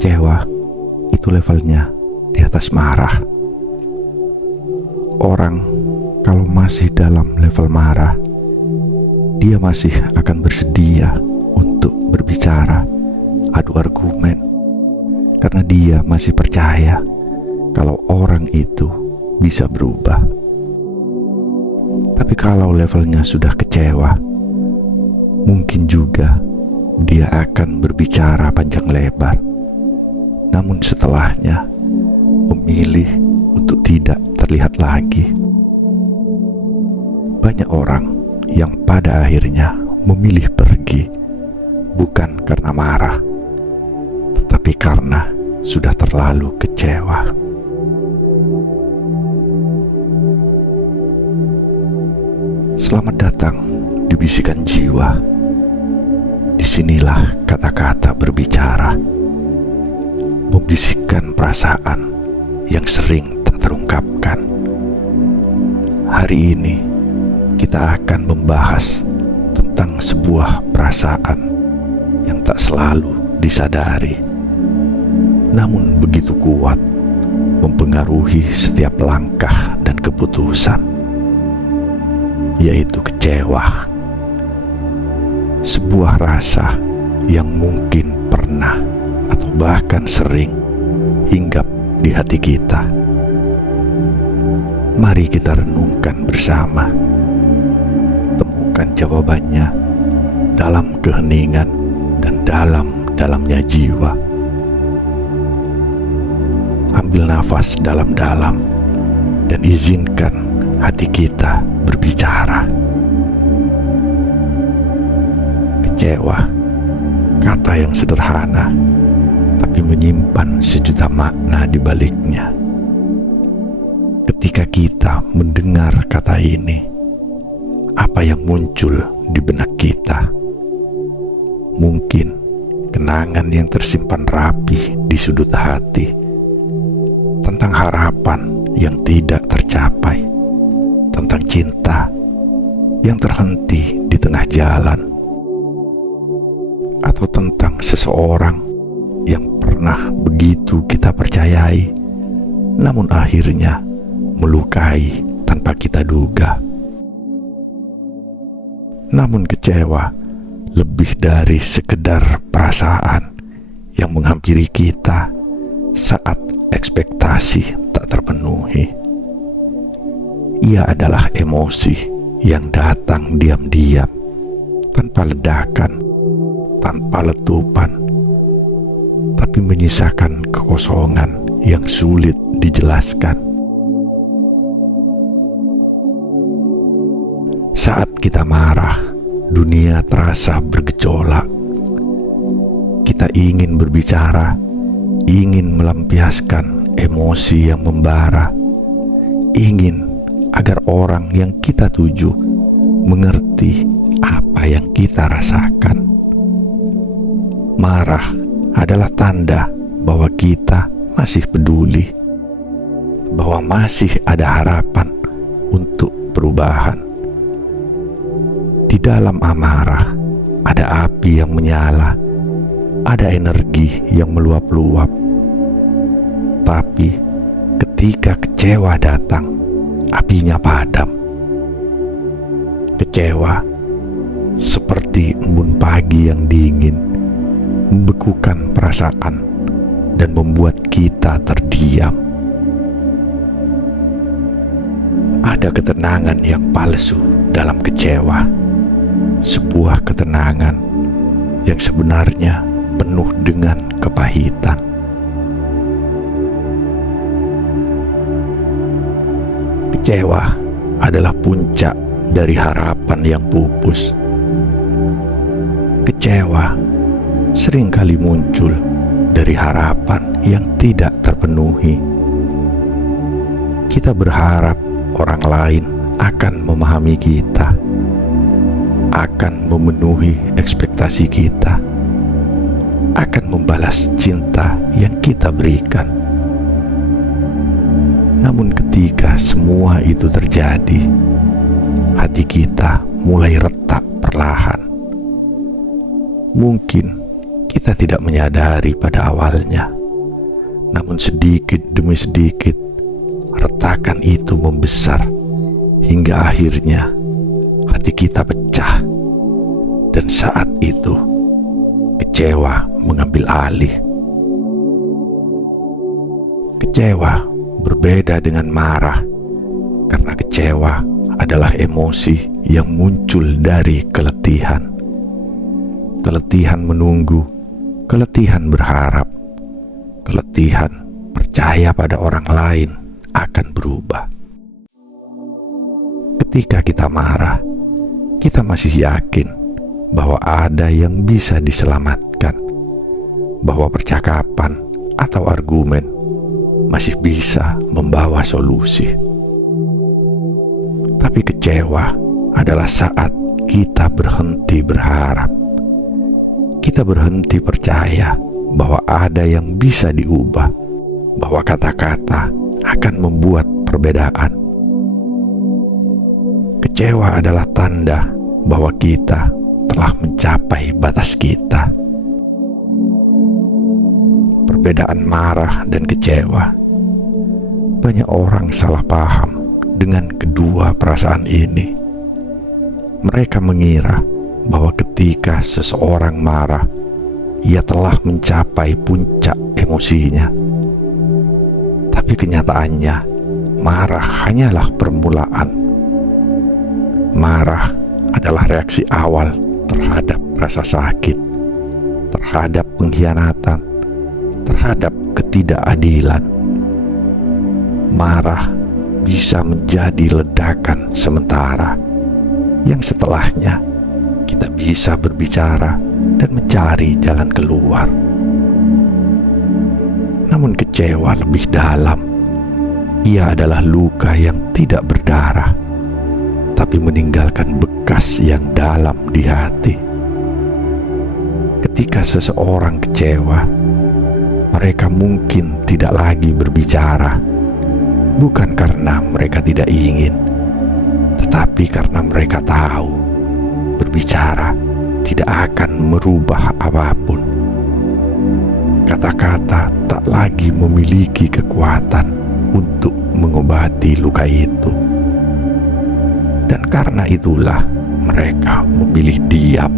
Kecewa itu levelnya di atas marah. Orang kalau masih dalam level marah, dia masih akan bersedia untuk berbicara, adu argumen, karena dia masih percaya kalau orang itu bisa berubah. Tapi kalau levelnya sudah kecewa, mungkin juga dia akan berbicara panjang lebar, namun setelahnya memilih untuk tidak terlihat lagi. Banyak orang yang pada akhirnya memilih pergi, bukan karena marah, tetapi karena sudah terlalu kecewa. Selamat datang di Bisikan Jiwa. Disinilah kata-kata berbicara, membisikkan perasaan yang sering tak terungkapkan. Hari ini kita akan membahas tentang sebuah perasaan yang tak selalu disadari, namun begitu kuat mempengaruhi setiap langkah dan keputusan, yaitu kecewa. Sebuah rasa yang mungkin pernah atau bahkan sering hinggap di hati kita. Mari kita renungkan bersama, temukan jawabannya dalam keheningan dan dalam-dalamnya jiwa. Ambil nafas dalam-dalam dan izinkan hati kita berbicara. Kecewa, kata yang sederhana tapi menyimpan sejuta makna di baliknya. Ketika kita mendengar kata ini, apa yang muncul di benak kita? Mungkin kenangan yang tersimpan rapi di sudut hati, tentang harapan yang tidak tercapai, tentang cinta yang terhenti di tengah jalan, atau tentang seseorang yang pernah begitu kita percayai, namun akhirnya melukai tanpa kita duga. Namun kecewa lebih dari sekedar perasaan yang menghampiri kita saat ekspektasi tak terpenuhi. Ia adalah emosi yang datang diam-diam, tanpa ledakan, tanpa letupan, tapi menyisakan kekosongan yang sulit dijelaskan. Saat kita marah, dunia terasa bergejolak. Kita ingin berbicara, ingin melampiaskan emosi yang membara, ingin agar orang yang kita tuju mengerti apa yang kita rasakan. Marah adalah tanda bahwa kita masih peduli, bahwa masih ada harapan untuk perubahan. Di dalam amarah ada api yang menyala, ada energi yang meluap-luap. Tapi ketika kecewa datang, apinya padam. Kecewa seperti embun pagi yang dingin, membekukan perasaan dan membuat kita terdiam. Ada ketenangan yang palsu dalam kecewa, sebuah ketenangan yang sebenarnya penuh dengan kepahitan. Kecewa adalah puncak dari harapan yang pupus. Kecewa seringkali muncul dari harapan yang tidak terpenuhi. Kita berharap orang lain akan memahami kita, akan memenuhi ekspektasi kita, akan membalas cinta yang kita berikan. Namun ketika semua itu terjadi, hati kita mulai retak perlahan. Mungkin Kita tidak menyadari pada awalnya, namun sedikit demi sedikit retakan itu membesar hingga akhirnya hati kita pecah. Dan saat itu kecewa mengambil alih. Kecewa berbeda dengan marah, karena kecewa adalah emosi yang muncul dari keletihan. Keletihan menunggu, keletihan berharap, keletihan percaya pada orang lain akan berubah. Ketika kita marah, kita masih yakin bahwa ada yang bisa diselamatkan, bahwa percakapan atau argumen masih bisa membawa solusi. Tapi kecewa adalah saat kita berhenti berharap. Kita berhenti percaya bahwa ada yang bisa diubah, bahwa kata-kata akan membuat perbedaan. Kecewa adalah tanda bahwa kita telah mencapai batas kita. Perbedaan marah dan kecewa. Banyak orang salah paham dengan kedua perasaan ini. Mereka mengira bahwa ketika seseorang marah, ia telah mencapai puncak emosinya. Tapi kenyataannya, marah hanyalah permulaan. Marah adalah reaksi awal terhadap rasa sakit, terhadap pengkhianatan, terhadap ketidakadilan. Marah bisa menjadi ledakan sementara, yang setelahnya kita bisa berbicara dan mencari jalan keluar. Namun kecewa lebih dalam. Ia adalah luka yang tidak berdarah, tapi meninggalkan bekas yang dalam di hati. Ketika seseorang kecewa, mereka mungkin tidak lagi berbicara, bukan karena mereka tidak ingin, tetapi karena mereka tahu berbicara tidak akan merubah apapun. Kata-kata tak lagi memiliki kekuatan untuk mengobati luka itu. Dan karena itulah mereka memilih diam.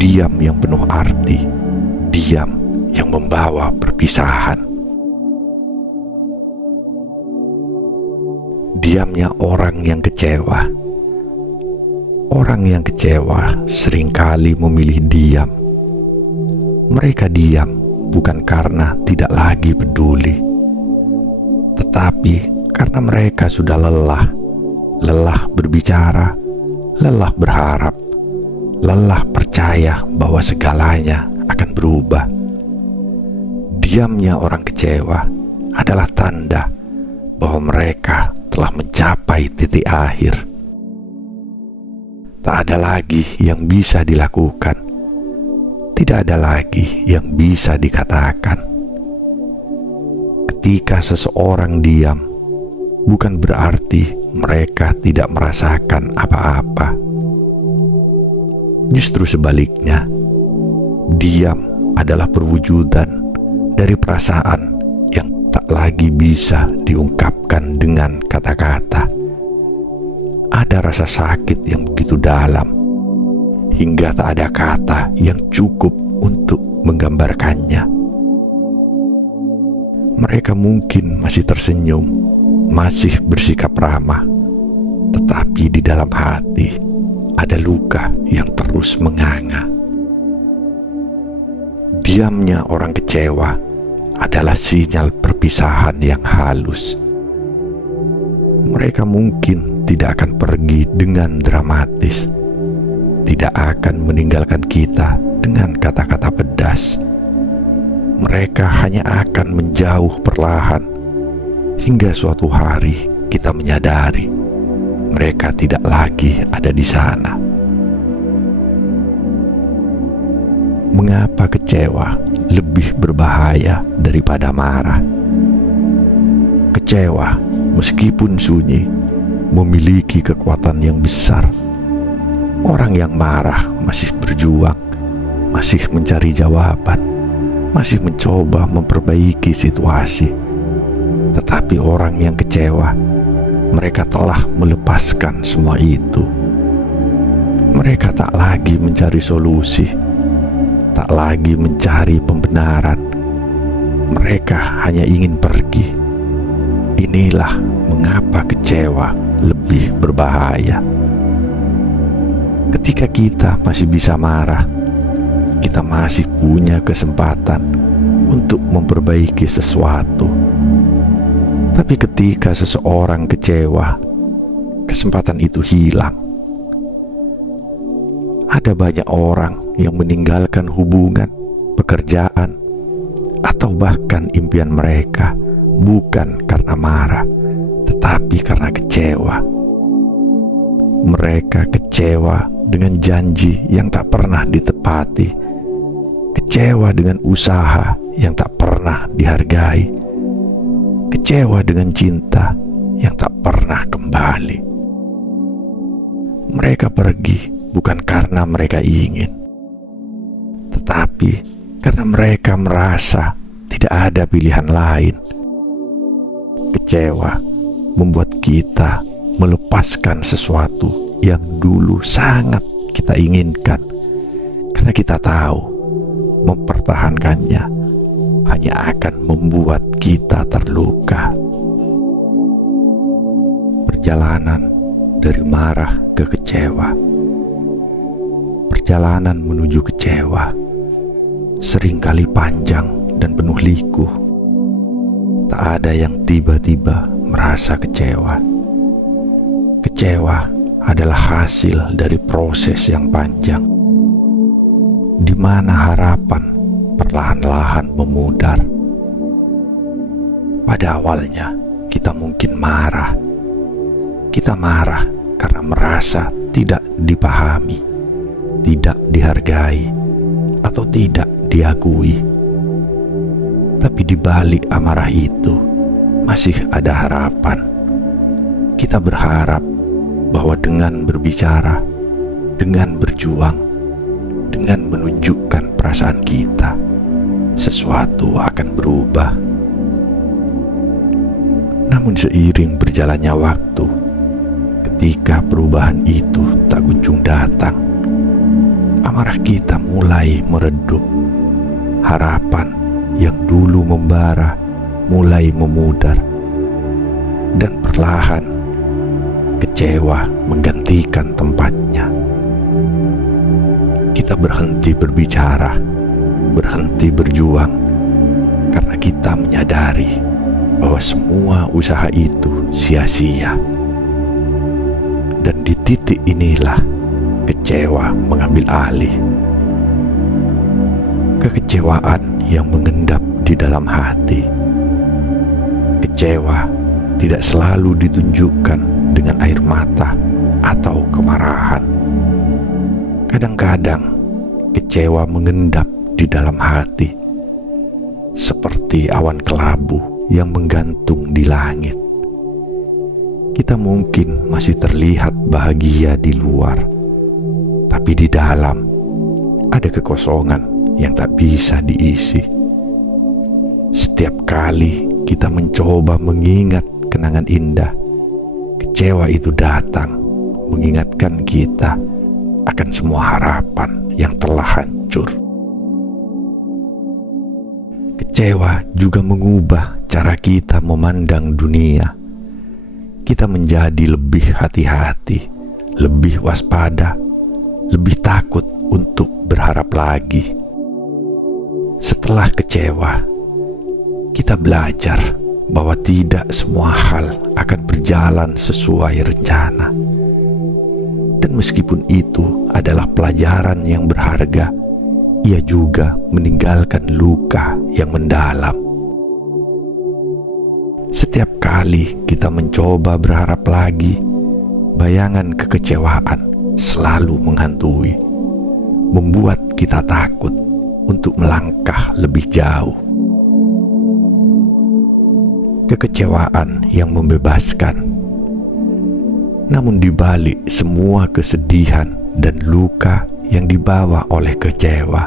Diam yang penuh arti, diam yang membawa perpisahan. Diamnya orang yang kecewa. Orang yang kecewa seringkali memilih diam. Mereka diam bukan karena tidak lagi peduli, tetapi karena mereka sudah lelah. Lelah berbicara, lelah berharap, lelah percaya bahwa segalanya akan berubah. Diamnya orang kecewa adalah tanda bahwa mereka telah mencapai titik akhir. Tak ada lagi yang bisa dilakukan, tidak ada lagi yang bisa dikatakan. Ketika seseorang diam, bukan berarti mereka tidak merasakan apa-apa. Justru sebaliknya, diam adalah perwujudan dari perasaan yang tak lagi bisa diungkapkan dengan kata-kata. Ada rasa sakit yang begitu dalam, hingga tak ada kata yang cukup untuk menggambarkannya. Mereka mungkin masih tersenyum, masih bersikap ramah, tetapi di dalam hati ada luka yang terus menganga. Diamnya orang kecewa adalah sinyal perpisahan yang halus. Mereka mungkin tidak akan pergi dengan dramatis, tidak akan meninggalkan kita dengan kata-kata pedas. Mereka hanya akan menjauh perlahan, hingga suatu hari kita menyadari mereka tidak lagi ada di sana. Mengapa kecewa lebih berbahaya daripada marah? Kecewa, meskipun sunyi, memiliki kekuatan yang besar. Orang yang marah masih berjuang, masih mencari jawaban, masih mencoba memperbaiki situasi. Tetapi orang yang kecewa, mereka telah melepaskan semua itu. Mereka tak lagi mencari solusi, tak lagi mencari pembenaran. Mereka hanya ingin pergi. Inilah mengapa kecewa lebih berbahaya. Ketika kita masih bisa marah, kita masih punya kesempatan untuk memperbaiki sesuatu. Tapi ketika seseorang kecewa, kesempatan itu hilang. Ada banyak orang yang meninggalkan hubungan, pekerjaan, atau bahkan impian mereka bukan karena marah, tetapi karena kecewa. Mereka kecewa dengan janji yang tak pernah ditepati, kecewa dengan usaha yang tak pernah dihargai, kecewa dengan cinta yang tak pernah kembali. Mereka pergi bukan karena mereka ingin, tetapi karena mereka merasa tidak ada pilihan lain. Kecewa membuat kita melepaskan sesuatu yang dulu sangat kita inginkan, karena kita tahu mempertahankannya hanya akan membuat kita terluka. Perjalanan dari marah ke kecewa, perjalanan menuju kecewa seringkali panjang dan penuh liku. Tak ada yang tiba-tiba merasa kecewa. Kecewa adalah hasil dari proses yang panjang, di mana harapan perlahan-lahan memudar. Pada awalnya kita mungkin marah. Kita marah karena merasa tidak dipahami, tidak dihargai, atau tidak diakui. Tapi di balik amarah itu masih ada harapan. Kita berharap bahwa dengan berbicara, dengan berjuang, dengan menunjukkan perasaan kita, sesuatu akan berubah. Namun seiring berjalannya waktu, ketika perubahan itu tak kunjung datang, amarah kita mulai meredup. Harapan yang dulu membara mulai memudar, dan perlahan kecewa menggantikan tempatnya. Kita berhenti berbicara, berhenti berjuang, karena kita menyadari bahwa semua usaha itu sia-sia. Dan di titik inilah kecewa mengambil alih. Kekecewaan yang mengendap di dalam hati. Kecewa tidak selalu ditunjukkan dengan air mata atau kemarahan. Kadang-kadang kecewa mengendap di dalam hati, seperti awan kelabu yang menggantung di langit. Kita mungkin masih terlihat bahagia di luar, tapi di dalam ada kekosongan yang tak bisa diisi. Setiap kali kita mencoba mengingat kenangan indah, kecewa itu datang mengingatkan kita akan semua harapan yang telah hancur. Kecewa juga mengubah cara kita memandang dunia. Kita menjadi lebih hati-hati, lebih waspada, lebih takut untuk berharap lagi. Setelah kecewa, kita belajar bahwa tidak semua hal akan berjalan sesuai rencana. Dan meskipun itu adalah pelajaran yang berharga, ia juga meninggalkan luka yang mendalam. Setiap kali kita mencoba berharap lagi, bayangan kekecewaan selalu menghantui, membuat kita takut untuk melangkah lebih jauh. Kekecewaan yang membebaskan. Namun di balik semua kesedihan dan luka yang dibawa oleh kecewa,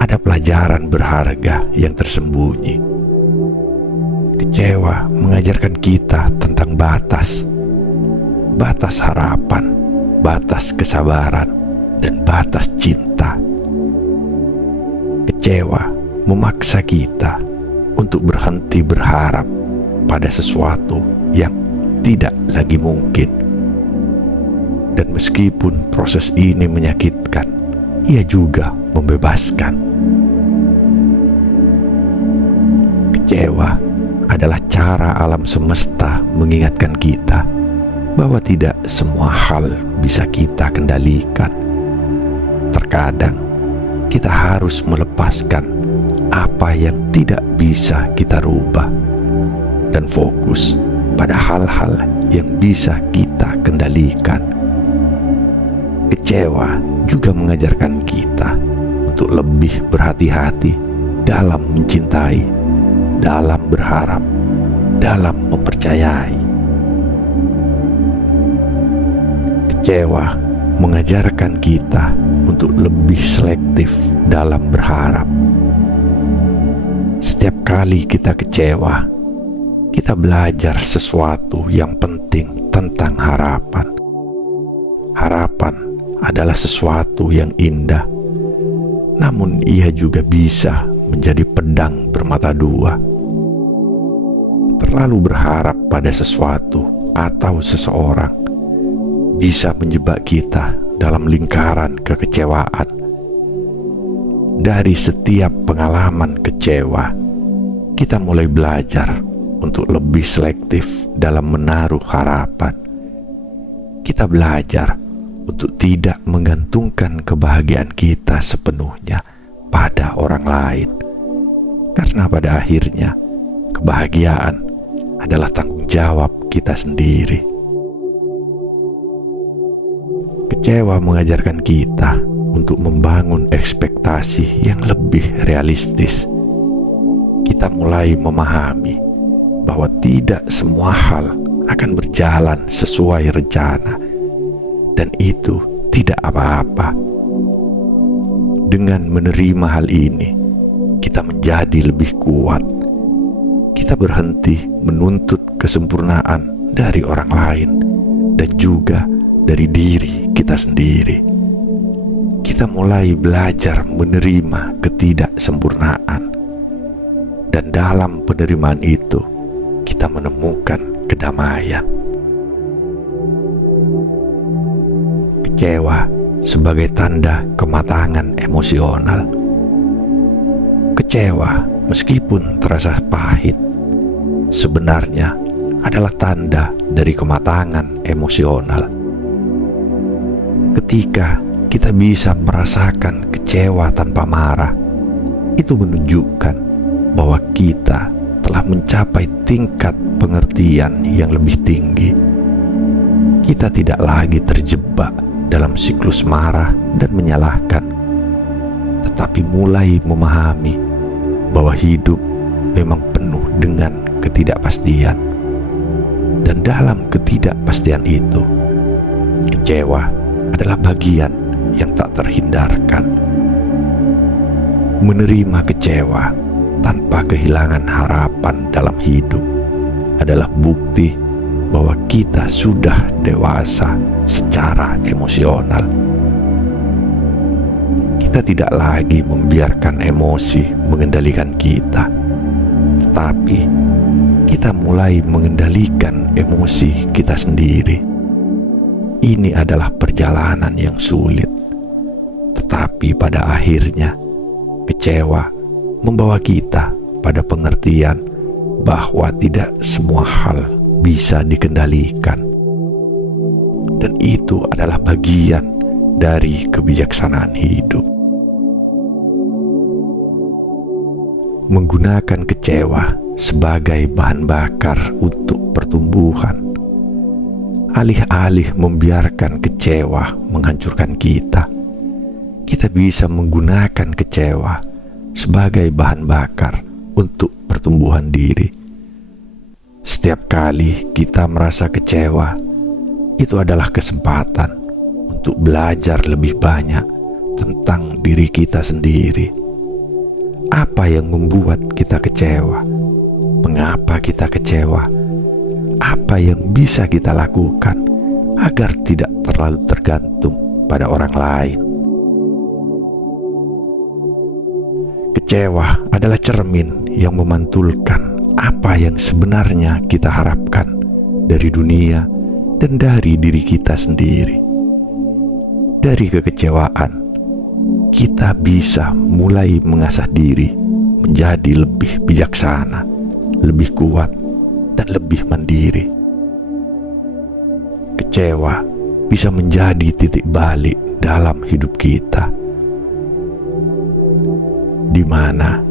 ada pelajaran berharga yang tersembunyi. Kecewa mengajarkan kita tentang batas harapan, batas kesabaran, dan batas cinta. Kecewa memaksa kita untuk berhenti berharap pada sesuatu yang tidak lagi mungkin. Dan meskipun proses ini menyakitkan, ia juga membebaskan. Kecewa adalah cara alam semesta mengingatkan kita bahwa tidak semua hal bisa kita kendalikan. Terkadang kita harus melepaskan apa yang tidak bisa kita rubah dan fokus pada hal-hal yang bisa kita kendalikan. Kecewa juga mengajarkan kita untuk lebih berhati-hati dalam mencintai, dalam berharap, dalam mempercayai. Kecewa mengajarkan kita untuk lebih selektif dalam berharap. Setiap kali kita kecewa, kita belajar sesuatu yang penting tentang harapan. Harapan adalah sesuatu yang indah, namun ia juga bisa menjadi pedang bermata dua. Terlalu berharap pada sesuatu atau seseorang bisa menjebak kita dalam lingkaran kekecewaan. Dari setiap pengalaman kecewa, kita mulai belajar untuk lebih selektif dalam menaruh harapan. Kita belajar untuk tidak menggantungkan kebahagiaan kita sepenuhnya pada orang lain, karena pada akhirnya kebahagiaan adalah tanggung jawab kita sendiri. Kecewa mengajarkan kita untuk membangun ekspektasi yang lebih realistis. Kita mulai memahami bahwa tidak semua hal akan berjalan sesuai rencana, dan itu tidak apa-apa. Dengan menerima hal ini, kita menjadi lebih kuat. Kita berhenti menuntut kesempurnaan dari orang lain dan juga dari diri kita sendiri. Kita mulai belajar menerima ketidaksempurnaan, dan dalam penerimaan itu kita menemukan kedamaian. Kecewa sebagai tanda kematangan emosional. Kecewa meskipun terasa pahit, sebenarnya adalah tanda dari kematangan emosional. Ketika kita bisa merasakan kecewa tanpa marah, itu menunjukkan bahwa kita telah mencapai tingkat pengertian yang lebih tinggi. Kita tidak lagi terjebak dalam siklus marah dan menyalahkan, tetapi mulai memahami bahwa hidup memang penuh dengan ketidakpastian. Dan dalam ketidakpastian itu, kecewa adalah bagian yang tak terhindarkan. Menerima kecewa tanpa kehilangan harapan dalam hidup adalah bukti bahwa kita sudah dewasa secara emosional. Kita tidak lagi membiarkan emosi mengendalikan kita, tetapi kita mulai mengendalikan emosi kita sendiri. Ini adalah perjalanan yang sulit, tetapi pada akhirnya kecewa membawa kita pada pengertian bahwa tidak semua hal bisa dikendalikan, dan itu adalah bagian dari kebijaksanaan hidup. Menggunakan kecewa sebagai bahan bakar untuk pertumbuhan. Alih-alih membiarkan kecewa menghancurkan kita, kita bisa menggunakan kecewa sebagai bahan bakar untuk pertumbuhan diri. Setiap kali kita merasa kecewa, itu adalah kesempatan untuk belajar lebih banyak tentang diri kita sendiri. Apa yang membuat kita kecewa? Mengapa kita kecewa? Apa yang bisa kita lakukan agar tidak terlalu tergantung pada orang lain? Kecewa adalah cermin yang memantulkan apa yang sebenarnya kita harapkan dari dunia dan dari diri kita sendiri. Dari kekecewaan, kita bisa mulai mengasah diri menjadi lebih bijaksana, lebih kuat, dan lebih mandiri. Kecewa bisa menjadi titik balik dalam hidup kita, di mana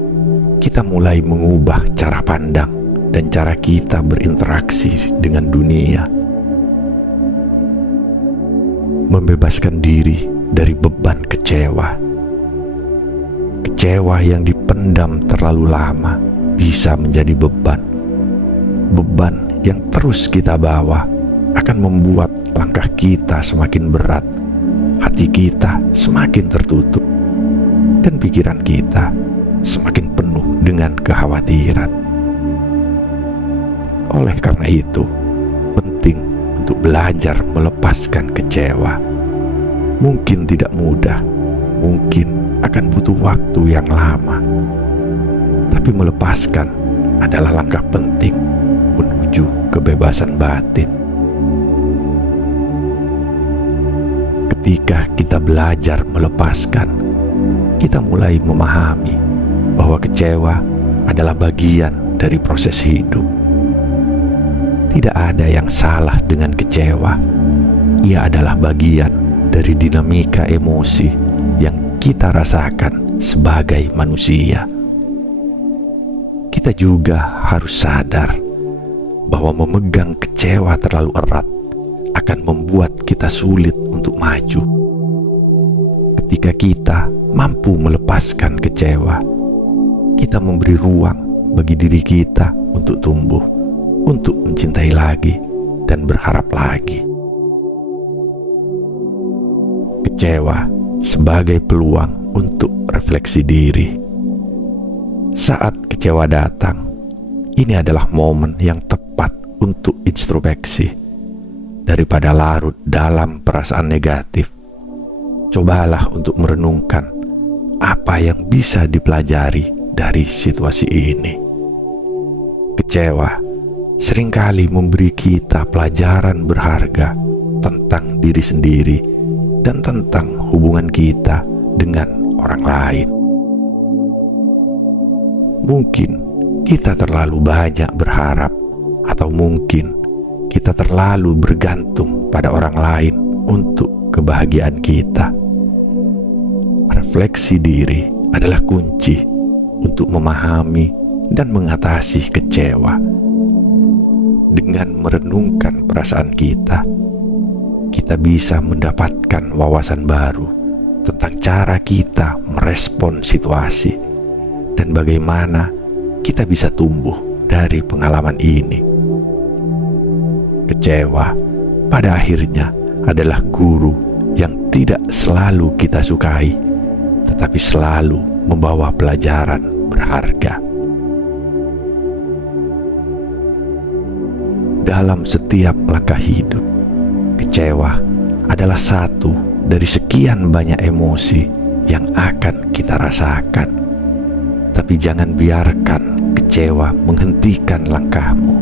kita mulai mengubah cara pandang dan cara kita berinteraksi dengan dunia, membebaskan diri dari beban kecewa. Kecewa yang dipendam terlalu lama bisa menjadi beban. Beban yang terus kita bawa akan membuat langkah kita semakin berat, hati kita semakin tertutup, dan pikiran kita semakin penuh dengan kekhawatiran. Oleh karena itu, penting untuk belajar melepaskan kecewa. Mungkin tidak mudah, mungkin akan butuh waktu yang lama, tapi melepaskan adalah langkah penting menuju kebebasan batin. Ketika kita belajar melepaskan, kita mulai memahami bahwa kecewa adalah bagian dari proses hidup. Tidak ada yang salah dengan kecewa. Ia adalah bagian dari dinamika emosi yang kita rasakan sebagai manusia. Kita juga harus sadar bahwa memegang kecewa terlalu erat akan membuat kita sulit untuk maju. Ketika kita mampu melepaskan kecewa, kita memberi ruang bagi diri kita untuk tumbuh, untuk mencintai lagi dan berharap lagi. Kecewa sebagai peluang untuk refleksi diri. Saat kecewa datang, ini adalah momen yang tepat untuk introspeksi. Daripada larut dalam perasaan negatif, cobalah untuk merenungkan apa yang bisa dipelajari dari situasi ini. Kecewa seringkali memberi kita pelajaran berharga tentang diri sendiri dan tentang hubungan kita dengan orang lain. Mungkin kita terlalu banyak berharap, atau mungkin kita terlalu bergantung pada orang lain untuk kebahagiaan kita. Refleksi diri adalah kunci untuk memahami dan mengatasi kecewa. Dengan merenungkan perasaan kita, kita bisa mendapatkan wawasan baru tentang cara kita merespon situasi dan bagaimana kita bisa tumbuh dari pengalaman ini. Kecewa pada akhirnya adalah guru yang tidak selalu kita sukai, tetapi selalu membawa pelajaran berharga. Dalam setiap langkah hidup, kecewa adalah satu dari sekian banyak emosi yang akan kita rasakan. Tapi jangan biarkan kecewa menghentikan langkahmu.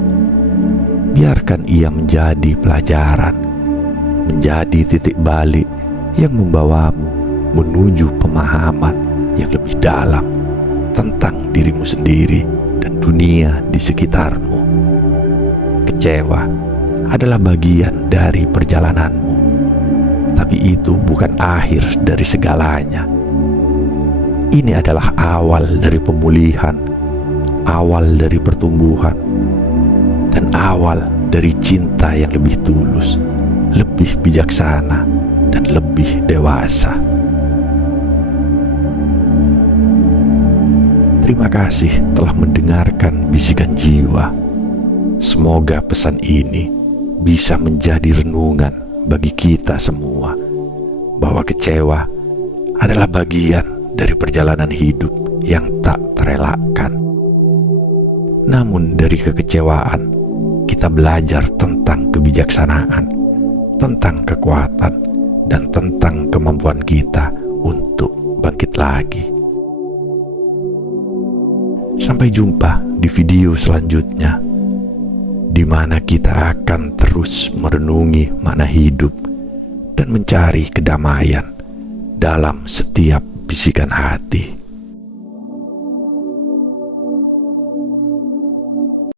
Biarkan ia menjadi pelajaran, menjadi titik balik yang membawamu menuju pemahaman yang lebih dalam tentang dirimu sendiri dan dunia di sekitarmu. Kecewa adalah bagian dari perjalananmu, tapi itu bukan akhir dari segalanya. Ini adalah awal dari pemulihan, awal dari pertumbuhan, dan awal dari cinta yang lebih tulus, lebih bijaksana, dan lebih dewasa. Terima kasih telah mendengarkan Bisikan Jiwa. Semoga pesan ini bisa menjadi renungan bagi kita semua, bahwa kecewa adalah bagian dari perjalanan hidup yang tak terelakkan. Namun dari kekecewaan, kita belajar tentang kebijaksanaan, tentang kekuatan, dan tentang kemampuan kita untuk bangkit lagi. Sampai jumpa di video selanjutnya, di mana kita akan terus merenungi makna hidup dan mencari kedamaian dalam setiap bisikan hati.